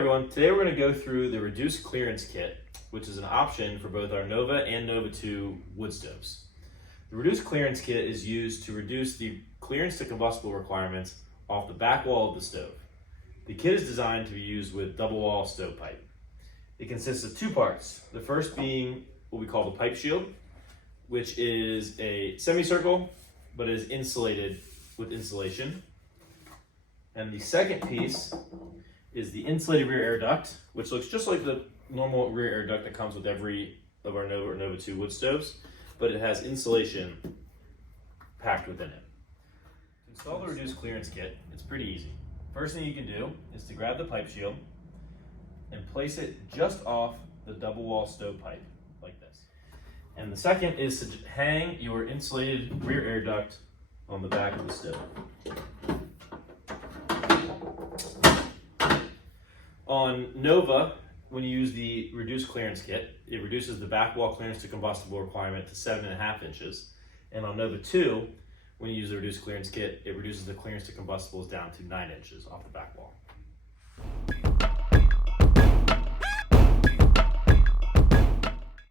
everyone, today we're going to go through the reduced clearance kit, which is an option for both our Nova and Nova 2 wood stoves. The reduced clearance kit is used to reduce the clearance to combustible requirements off the back wall of the stove. The kit is designed to be used with double wall stovepipe. It consists of two parts, the first being what we call the pipe shield, which is a semicircle but is insulated with insulation. And the second piece is the insulated rear air duct, which looks just like the normal rear air duct that comes with every of our Nova or Nova 2 wood stoves, but it has insulation packed within it. To install the reduced clearance kit, it's pretty easy. First thing you can do is to grab the pipe shield and place it just off the double wall stovepipe, like this. And the second is to hang your insulated rear air duct on the back of the stove. On Nova, when you use the reduced clearance kit, it reduces the back wall clearance to combustible requirement to 7.5 inches. And on Nova 2, when you use the reduced clearance kit, it reduces the clearance to combustibles down to 9 inches off the back wall.